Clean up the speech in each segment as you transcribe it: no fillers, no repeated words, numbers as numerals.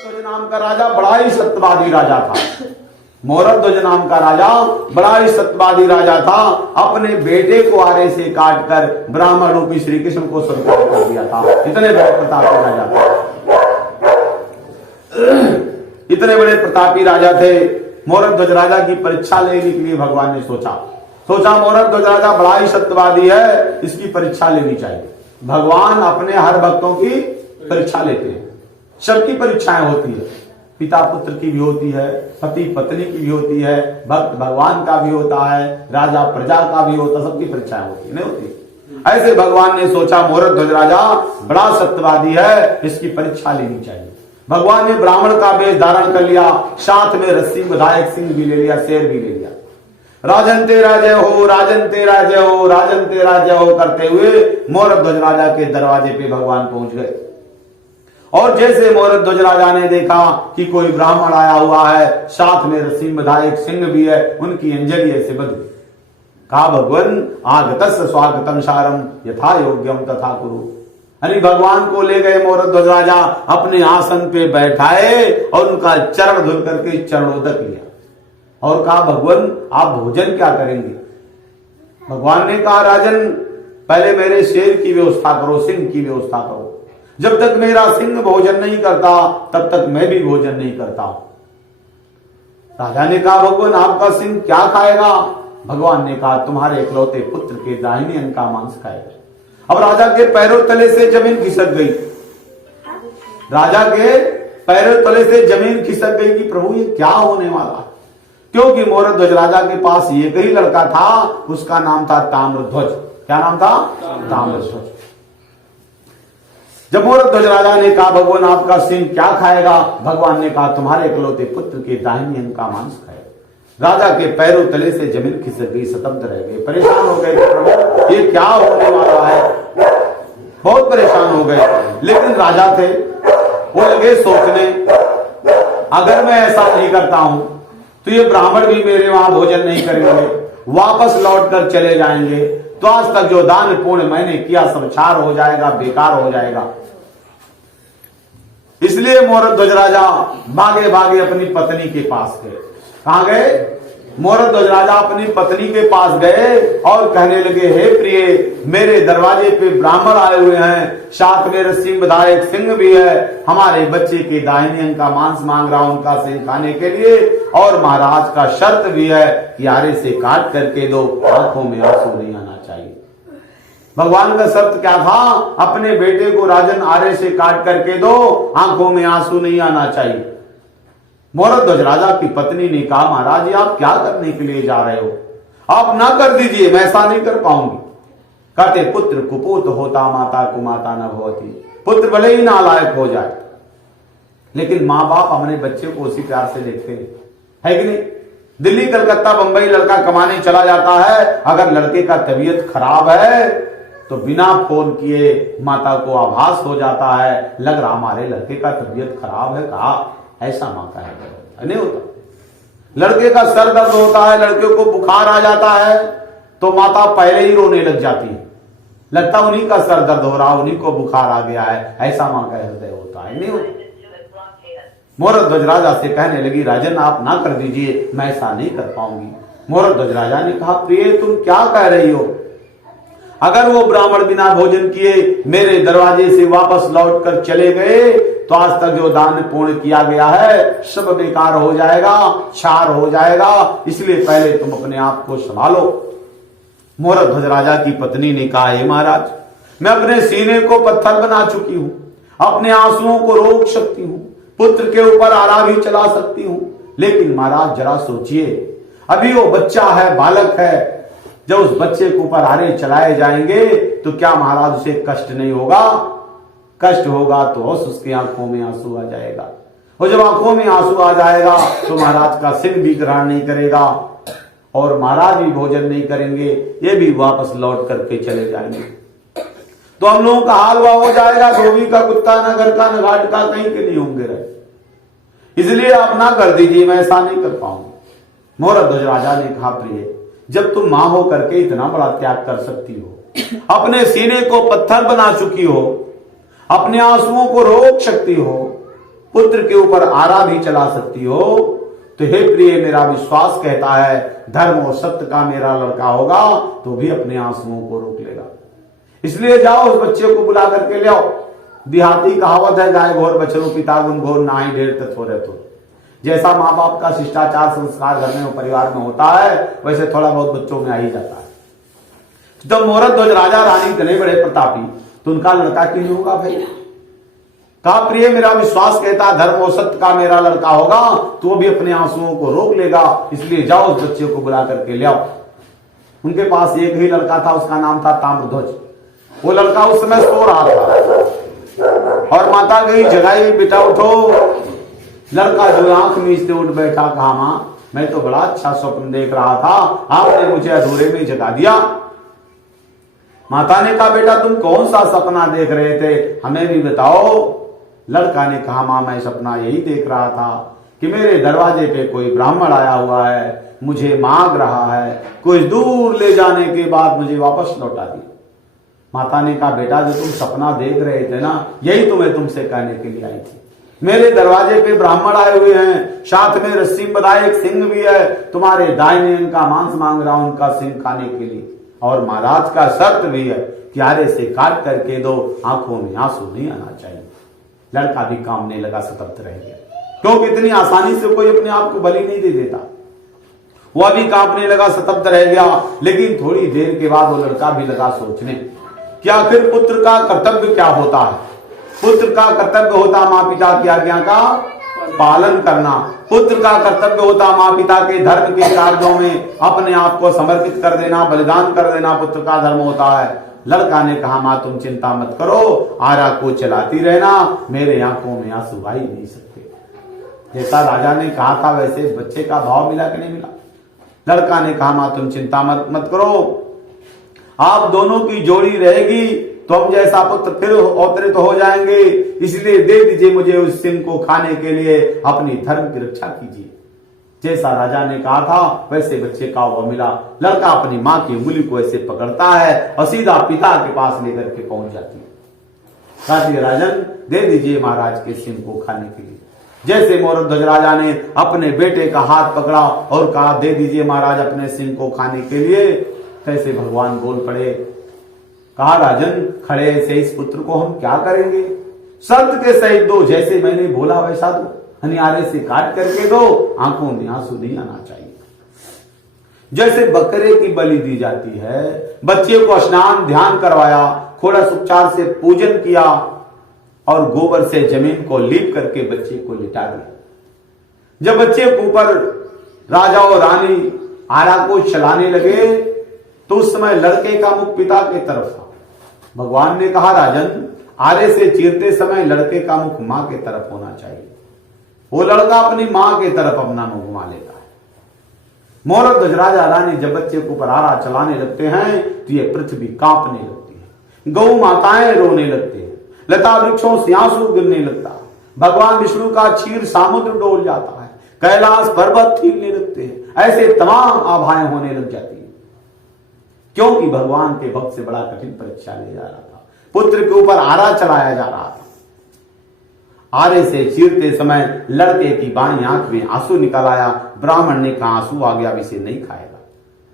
ध्वज नाम का राजा बड़ा ही सत्यवादी राजा था। मोरध्वज नाम का राजा बड़ा ही सत्यवादी राजा था। अपने बेटे को आरे से काट कर ब्राह्मण रूपी श्री कृष्ण को स्वीकार कर दिया था। इतने बड़े प्रतापी राजा थे, इतने बड़े प्रतापी राजा थे। मोरध्वज राजा की परीक्षा लेने के लिए भगवान ने सोचा मोरध्वज राजा बड़ा ही सत्यवादी है, इसकी परीक्षा लेनी चाहिए। भगवान अपने हर भक्तों की परीक्षा लेते हैं, सबकी परीक्षाएं होती है। पिता पुत्र की भी होती है, पति पत्नी की भी होती है, भक्त भगवान का भी होता है, राजा प्रजा का भी होता है, सबकी परीक्षाएं होती है, नहीं होती। ऐसे भगवान ने सोचा मोरध्वज राजा बड़ा सत्यवादी है, इसकी परीक्षा लेनी चाहिए। भगवान ने ब्राह्मण का वेश धारण कर लिया, साथ में रस्सी विधायक सिंह भी ले लिया, शेर भी ले लिया। राजन तेरा जय हो, राजन तेरा जय हो, राजन तेरा जय हो करते हुए मोरध्वज राजा के दरवाजे पे भगवान पहुंच गए। और जैसे मोरध्वज राजा ने देखा कि कोई ब्राह्मण आया हुआ है, साथ में रस्सी विधायक सिंह भी है, उनकी अंजलि ऐसे बदली। कहा भगवान आगतस्य स्वागतम सारम यथा योग्यम तथा कुरु। अरे भगवान को ले गए मोरध्वज राजा, अपने आसन पे बैठाए और उनका चरण धुल करके चरणोदक लिया और कहा भगवान आप भोजन क्या करेंगे। भगवान ने कहा राजन पहले मेरे शेर की व्यवस्था करो, सिंह की व्यवस्था करो। जब तक मेरा सिंह भोजन नहीं करता तब तक मैं भी भोजन नहीं करता हूं। राजा ने कहा भगवान आपका सिंह क्या खाएगा। भगवान ने कहा तुम्हारे इकलौते पुत्र के दाहिने अंग का मांस खाएगा। अब राजा के पैरों तले से जमीन खिसक गई, राजा के पैरों तले से जमीन खिसक गई कि प्रभु ये क्या होने वाला। क्योंकि मोरध्वज राजा के पास एक ही लड़का था, उसका नाम था ताम्रध्वज। क्या नाम था? ताम्रध्वज। जब मोरध्वज राजा ने कहा भगवान आपका सिंह क्या खाएगा, भगवान ने कहा तुम्हारे इकलौते पुत्र के दाहिने अंग का मांस खाएगा। राजा के पैरों तले से जमीन खिसक गई, स्तब्ध रह गए, परेशान हो गए, प्रभु ये क्या होने वाला है। बहुत परेशान हो गए। लेकिन राजा थे, वो लगे सोचने अगर मैं ऐसा नहीं करता हूं तो ये ब्राह्मण भी मेरे वहां भोजन नहीं करेंगे, वापस लौट कर चले जाएंगे, तो आज तक जो दान पुण्य मैंने किया सब छार हो जाएगा, बेकार हो जाएगा। इसलिए मोरध्वज राजा भागे भागे अपनी पत्नी के पास गए। कहां गए? मोरध्वज राजा अपनी पत्नी के पास गए और कहने लगे हे प्रिय मेरे दरवाजे पे ब्राह्मण आए हुए हैं, साथ में रस्सी विधायक सिंह भी है, हमारे बच्चे के दाहिने अंग का मांस मांग रहा हूं उनका सिंह खाने के लिए, और महाराज का शर्त भी है कि आरे से काट करके दो, आंखों में आंसू नहीं आना चाहिए। भगवान का शर्त क्या था? अपने बेटे को राजन आरे से काट करके दो, आंखों में आंसू नहीं आना चाहिए। मोरध्वज राजा की पत्नी ने कहा महाराज जी आप क्या करने के लिए जा रहे हो, आप ना कर दीजिए, मैं ऐसा नहीं कर पाऊंगी। कहते पुत्र कुपूत होता माता कुमाता न भवती। पुत्र भले ही नालायक हो जाए लेकिन माँ बाप अपने बच्चे को उसी प्यार से देखते है कि नहीं। दिल्ली कलकत्ता बंबई लड़का कमाने चला जाता है, अगर लड़के का तबीयत खराब है तो बिना फोन किए माता को आभास हो जाता है, लग रहा हमारे लड़के का तबीयत खराब है। कहा ऐसा माता है नहीं होता। लड़के का सर दर्द होता है, लड़के को बुखार आ जाता है तो माता पहले ही रोने लग जाती है, लगता उन्हीं का सर दर्द हो रहा, उन्हीं को बुखार आ गया है। ऐसा मां का हृदय होता है, नहीं होता। मोरध्वज राजा से कहने लगी राजन आप ना कर दीजिए, मैं ऐसा नहीं कर पाऊंगी। मोरध्वज राजा ने कहा प्रिय तुम क्या कह रही हो, अगर वो ब्राह्मण बिना भोजन किए मेरे दरवाजे से वापस लौट कर चले गए तो आज तक जो दान पुण्य किया गया है सब बेकार हो जाएगा, छार हो जाएगा, इसलिए पहले तुम अपने आप को संभालो। मोरध्वज राजा की पत्नी ने कहा हे महाराज मैं अपने सीने को पत्थर बना चुकी हूं, अपने आंसुओं को रोक सकती हूं, पुत्र के ऊपर आरा भी चला सकती हूं, लेकिन महाराज जरा सोचिए अभी वो बच्चा है, बालक है, जब उस बच्चे के ऊपर आरे चलाए जाएंगे तो क्या महाराज उसे कष्ट नहीं होगा? कष्ट होगा तो उसकी आंखों में आंसू आ जाएगा, और जब आंखों में आंसू आ जाएगा तो महाराज का सिंह भी ग्रहण नहीं करेगा और महाराज भी भोजन नहीं करेंगे, ये भी वापस लौट करके चले जाएंगे, तो हम लोगों का हाल हुआ हो जाएगा, धोबी का कुत्ता न घर का न घाट का कहीं के नहीं होंगे रहे। इसलिए आप ना कर दीजिए, मैं ऐसा नहीं कर पाऊंगा। मोरध्वज राजा ने कहा प्रिय जब तुम मां हो करके इतना बड़ा त्याग कर सकती हो, अपने सीने को पत्थर बना चुकी हो, अपने आंसुओं को रोक सकती हो, पुत्र के ऊपर आरा भी चला सकती हो, तो हे प्रिय मेरा विश्वास कहता है धर्म और सत्य का मेरा लड़का होगा तो भी अपने आंसुओं को रोक लेगा। इसलिए जाओ उस बच्चे को बुला करके ले आओ। देहाती कहावत है, गाय घोर बछरू पिता गुण घोर ना ही ढेर तत्व रहते। जैसा माँ बाप का शिष्टाचार संस्कार घर में और परिवार में होता है वैसे थोड़ा बहुत बच्चों में आ ही जाता है। तो मोहरत ध्वज राजा रानी इतने बड़े प्रतापी, तो उनका लड़का क्यों नहीं होगा भाई? कहा प्रिय मेरा विश्वास कहता धर्म और सत्य का मेरा लड़का होगा तो भी अपने आंसुओं को रोक लेगा। इसलिए जाओ उस बच्चे को बुला करके ले आओ। उनके पास एक ही लड़का था, उसका नाम था ताम्रध्वज। वो लड़का उस समय सो रहा था और माता गई जगाई, बेटा उठो। लड़का जो आंख मीचते उठ बैठा, कहा मां मैं तो बड़ा अच्छा स्वप्न देख रहा था, आपने मुझे अधूरे में जगा दिया। माता ने कहा बेटा तुम कौन सा सपना देख रहे थे, हमें भी बताओ। लड़का ने कहा मां मैं सपना यही देख रहा था कि मेरे दरवाजे पे कोई ब्राह्मण आया हुआ है, मुझे मांग रहा है, कुछ दूर ले जाने के बाद मुझे वापस लौटा दिया। माता ने कहा बेटा जो तुम सपना देख रहे थे ना, यही तो मैं तुमसे कहने के लिए आई थी। मेरे दरवाजे पे ब्राह्मण आए हुए हैं, साथ में रस्सी में बंधा एक सिंह भी है, तुम्हारे दाहिने इनका मांस मांग रहा हूं उनका सिंह खाने के लिए। और महाराज का शर्त भी है कि आरे से काट करके दो, आंखों में आंसू नहीं आना चाहिए। लड़का भी कामने लगा, सतर्क रह गया, क्योंकि इतनी आसानी से कोई अपने आप को बलि नहीं दे देता। वह भी कांपने लगा, सतर्क रह गया। लेकिन थोड़ी देर के बाद वो लड़का भी लगा सोचने कि आखिर पुत्र का कर्तव्य क्या होता है। पुत्र का कर्तव्य होता माँ पिता की आज्ञा का पालन करना। पुत्र का कर्तव्य होता माँ पिता के धर्म के कार्यों में अपने आप को समर्पित कर देना, बलिदान कर देना पुत्र का धर्म होता है। लड़का ने कहा माँ तुम चिंता मत करो, आरा को चलाती रहना, मेरे आंखों में आंसू आ ही नहीं सकते। जैसा राजा ने कहा था वैसे बच्चे का भाव मिला कि नहीं मिला? लड़का ने कहा माँ तुम चिंता मत करो, आप दोनों की जोड़ी रहेगी तो हम जैसा पुत्र फिर अवतरित हो जाएंगे, इसलिए दे दीजिए मुझे उस सिंह को खाने के लिए, अपनी धर्म की रक्षा कीजिए। जैसा राजा ने कहा था वैसे बच्चे का वो मिला। लड़का अपनी माँ की उंगली को ऐसे पकड़ता है और सीधा पिता के पास लेकर के पहुंच जाती है। कहती राजन दे दीजिए महाराज के सिंह को खाने के लिए। जैसे मोहरत ध्वज राजा ने अपने बेटे का हाथ पकड़ा और कहा दे दीजिए महाराज अपने सिंह को खाने के लिए, तैसे भगवान बोल पड़े। कहा राजन खड़े ऐसे इस पुत्र को हम क्या करेंगे, शर्त के सहित दो, जैसे मैंने बोला वैसा दो, हनियारे से काट करके दो, आंखों में आंसू नहीं आना चाहिए। जैसे बकरे की बलि दी जाती है, बच्चे को स्नान ध्यान करवाया, थोड़ा उपचार से पूजन किया और गोबर से जमीन को लीप करके बच्चे को लिटा दिया। जब बच्चे के ऊपर राजा और रानी आरा को चलाने लगे तो उस समय लड़के का मुख पिता की तरफ था। भगवान ने कहा राजन आरे से चीरते समय लड़के का मुख मां के तरफ होना चाहिए। वो लड़का अपनी मां के तरफ अपना मुंह घुमा लेता है। मोहरत ध्वज राजा रानी जब बच्चे को ऊपर आरा चलाने लगते हैं तो ये पृथ्वी कांपने लगती है, गौ माताएं रोने लगते हैं, लता वृक्षों से आंसू गिरने लगता है, भगवान विष्णु का क्षीर समुद्र डोल जाता है, कैलाश पर्वत हिलने लगते हैं, ऐसे तमाम आभाएं होने लग जाती है। क्योंकि भगवान के भक्त से बड़ा कठिन परीक्षा ले जा रहा था, पुत्र के ऊपर आरा चलाया जा रहा था। आरे से चीरते समय लड़के की बाईं आंख में आंसू निकल आया। ब्राह्मण ने कहा आंसू आ गया, अब इसे नहीं खाएगा।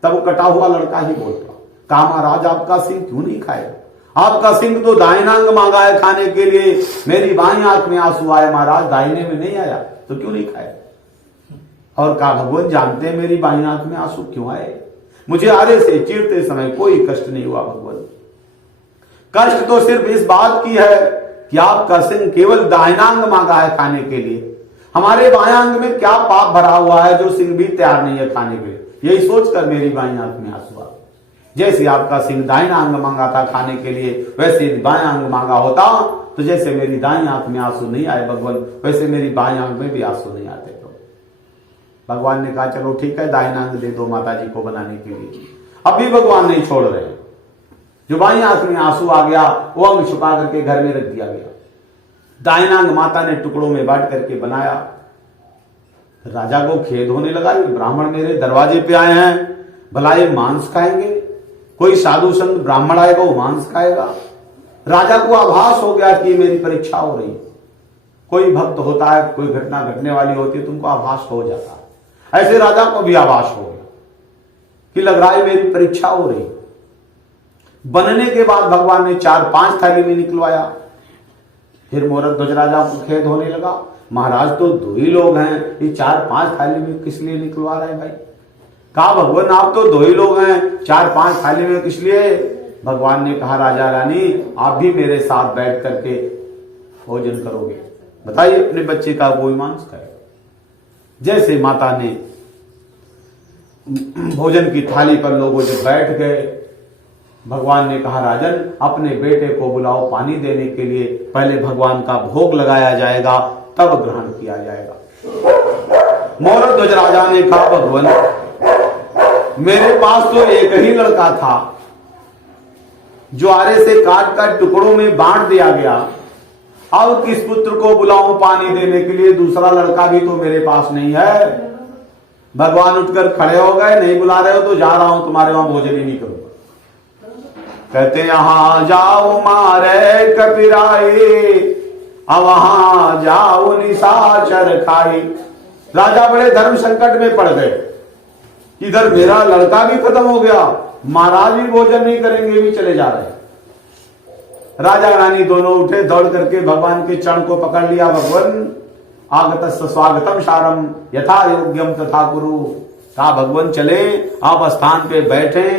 तब वो कटा हुआ लड़का ही बोल पड़ा, कहा महाराज आपका सिंह क्यों नहीं खाएगा? आपका सिंह तो दाहिना अंग मांगा है खाने के लिए, मेरी बाईं आंख में आंसू आए महाराज, दाहिने में नहीं आया, तो क्यों नहीं खाएगा? और कहा भगवान जानते हैं मेरी बाईं आंख में आंसू क्यों आए? मुझे आरे से चीरते समय कोई कष्ट नहीं हुआ भगवान। कष्ट तो सिर्फ इस बात की है कि आपका सिंह केवल दाहिनांग मांगा है खाने के लिए, हमारे बायांग में क्या पाप भरा हुआ है जो सिंह भी तैयार नहीं है खाने के लिए। यही सोचकर मेरी बाईं आंख में आंसू आ। जैसे आपका सिंह दाहिना अंग मांगा था खाने के लिए, वैसे बायां अंग मांगा होता तो जैसे मेरी दाईं आंख में आंसू नहीं आए भगवान, वैसे मेरी बाईं आंख में भी आंसू नहीं आते। तो भगवान ने कहा चलो ठीक है दाहिना अंग दे दो माता जी को बनाने के लिए। अभी भगवान नहीं छोड़ रहे। जो बाईं आंख में आंसू आ गया वो अंग छुपा करके घर में रख दिया गया। दाहिना अंग माता ने टुकड़ों में बांट करके बनाया। राजा को खेद होने लगा, ब्राह्मण मेरे दरवाजे पे आए हैं, भला ये मांस खाएंगे? कोई साधु संत ब्राह्मण आएगा वो मांस खाएगा? राजा को आभास हो गया कि मेरी परीक्षा हो रही है। कोई भक्त होता है, कोई घटना घटने वाली होती है, तुमको आभास हो जाता है। ऐसे राजा को भी आभास हो गया कि लग रहा है मेरी परीक्षा हो रही। बनने के बाद भगवान ने 4-5 थाली में निकलवाया। फिर मोरद ध्वज राजा को खेद होने लगा, महाराज तो 2 ही लोग हैं, ये 4-5 थाली में किस लिए निकलवा रहे भाई? कहा भगवान आप तो 2 ही लोग हैं, 4-5 थाली में किस लिए? भगवान ने कहा राजा रानी आप भी मेरे साथ बैठ करके भोजन करोगे, बताइए अपने बच्चे का कोई मांस खाए। जैसे माता ने भोजन की थाली पर लोगों जब बैठ गए, भगवान ने कहा राजन अपने बेटे को बुलाओ पानी देने के लिए, पहले भगवान का भोग लगाया जाएगा तब ग्रहण किया जाएगा। मोरद ध्वज राजा ने कहा भगवान मेरे पास तो एक ही लड़का था जो आरे से काट कर टुकड़ों में बांट दिया गया, अब किस पुत्र को बुलाऊं पानी देने के लिए? दूसरा लड़का भी तो मेरे पास नहीं है। भगवान उठकर खड़े हो गए, नहीं बुला रहे हो तो जा रहा हूं, तुम्हारे वहां भोजन ही नहीं करूंगा। कहते यहां जाओ मारे कपिराए, अब वहां जाओ निशाचर खाई। राजा बड़े धर्म संकट में पड़ गए, इधर मेरा लड़का भी खत्म हो गया, महाराज भी भोजन नहीं करेंगे, भी चले जा रहे। राजा रानी दोनों उठे, दौड़ करके भगवान के चरण को पकड़ लिया। भगवान आगत स्वागतम सारम यथा योग्यम तथा कुरु। कहा भगवान चले आप स्थान पे बैठे,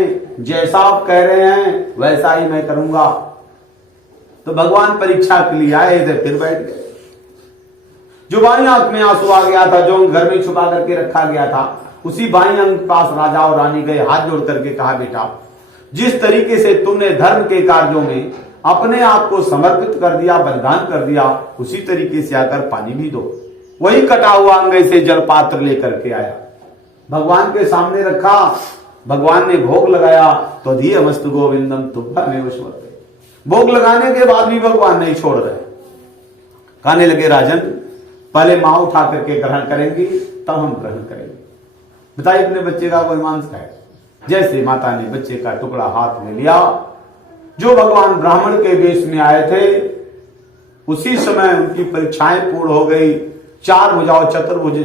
जैसा आप कह रहे हैं वैसा ही मैं करूंगा। तो भगवान परीक्षा के लिए आए, इधर फिर बैठ गए। जो बाई आंख में आंसू आ गया था, जो घर में छुपा करके रखा गया था, उसी बाई आंख के पास राजा और रानी गए, हाथ जोड़ करके कहा बेटा जिस तरीके से तुमने धर्म के कार्यों में अपने आप को समर्पित कर दिया, बलिदान कर दिया, उसी तरीके से आकर पानी भी दो। वही कटा हुआ अंगै से जल पात्र लेकर के आया, भगवान के सामने रखा। भगवान ने भोग लगाया तो धीय मस्तु गोविंदम तुभ्यमेव स्मरते। भोग लगाने के बाद भी भगवान नहीं छोड़ रहे। कहने लगे राजन पहले मां उठा करके ग्रहण करेंगी तब हम ग्रहण करेंगे, बताइए अपने बच्चे का कोई मांस खाए। जैसे माता ने बच्चे का टुकड़ा हाथ में लिया, जो भगवान ब्राह्मण के वेश में आए थे, उसी समय उनकी परीक्षाएं पूर्ण हो गई। 4 भुजाओं चतुर्भुज,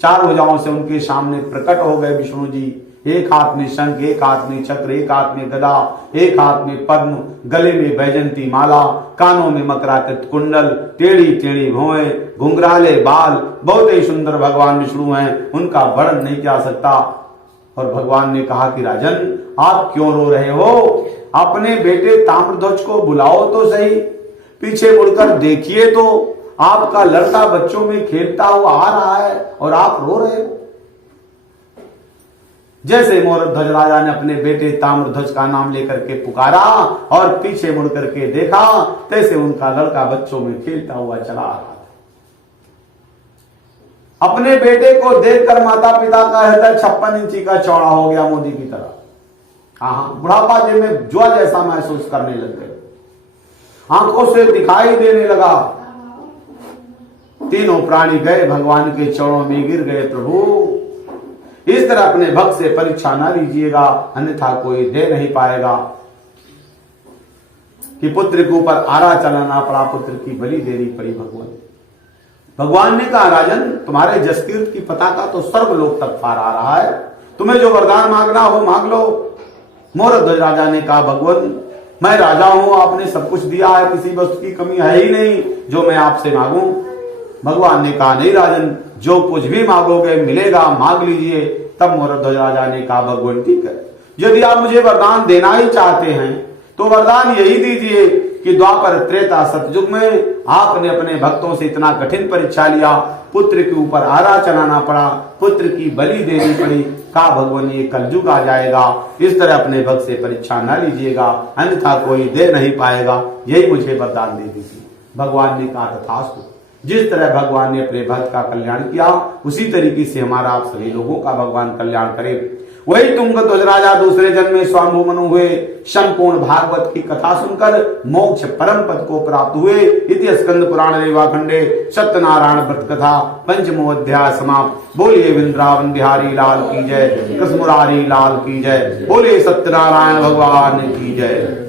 4 भुजाओं से उनके सामने प्रकट हो गए विष्णु जी। एक हाथ में शंख, एक हाथ में चक्र, एक हाथ में गदा, एक हाथ में पद्म, गले में बैजंती माला, कानों में मकराकृत कुंडल, टेढ़ी टेढ़ी भौएं, घुंघराले बाल, बहुत ही सुंदर भगवान विष्णु हैं, उनका वर्णन नहीं किया सकता। और भगवान ने कहा कि राजन आप क्यों रो रहे हो? अपने बेटे ताम्रध्वज को बुलाओ तो सही, पीछे मुड़कर देखिए तो आपका लड़का बच्चों में खेलता हुआ आ रहा है और आप रो रहे हो। जैसे मोरध्वज राजा ने अपने बेटे ताम्रध्वज का नाम लेकर के पुकारा और पीछे मुड़ करके देखा, तैसे उनका लड़का बच्चों में खेलता हुआ चला आ रहा था। अपने बेटे को देखकर माता पिता का हृदय 56 इंची का चौड़ा हो गया, मोदी की तरह। बुढ़ापा जी में जुआ जैसा महसूस करने लग गए, आंखों से दिखाई देने लगा। तीनों प्राणी गए भगवान के चरणों में गिर गए, प्रभु इस तरह अपने भक्त से परीक्षा ना लीजिएगा, अन्यथा कोई दे नहीं पाएगा। कि पुत्र के ऊपर आरा चलाना पड़ा, पुत्र की बलि देनी पड़ी। भगवान ने कहा राजन तुम्हारे जसकीर्त की पताका तो सर्वलोक तक पार आ रहा है, तुम्हें जो वरदान मांगना हो मांग लो। मोरध्वज राजा ने कहा भगवान मैं राजा हूं, आपने सब कुछ दिया है, किसी वस्तु की कमी है ही नहीं जो मैं आपसे मांगू। भगवान ने कहा नहीं राजन जो कुछ भी मांगोगे मिलेगा, मांग लीजिए। तब मोरध्वज राजा ने कहा भगवान ठीक है, यदि आप मुझे वरदान देना ही चाहते हैं तो वरदान यही दीजिए कि द्वापर त्रेता सतयुग में आपने अपने भक्तों से इतना कठिन परीक्षा लिया, पुत्र के ऊपर आरा चलाना पड़ा, पुत्र की बलि देनी पड़ी। कहा भगवान ये कलयुग आ जाएगा, इस तरह अपने भक्त से परीक्षा न लीजिएगा, अन्यथा कोई दे नहीं पाएगा, यही मुझे वरदान दे दीजिए। भगवान ने कहा तथास्तु। जिस तरह भगवान ने अपने भक्त का कल्याण किया, उसी तरीके से हमारा आप सभी लोगों का भगवान कल्याण करे। वही तुंगध्वज राजा दूसरे जन्म में स्वांभु मनु हुए, संपूर्ण भागवत की कथा सुनकर मोक्ष परम पद को प्राप्त हुए। इति स्कंद पुराण रेवाखंडे सत्यनारायण व्रत कथा पंचमो अध्याय समाप्त। बोलिए वृंदावन बिहारी लाल की जय, कृष्ण मुरारी लाल की जय, बोलिए सत्यनारायण भगवान की जय।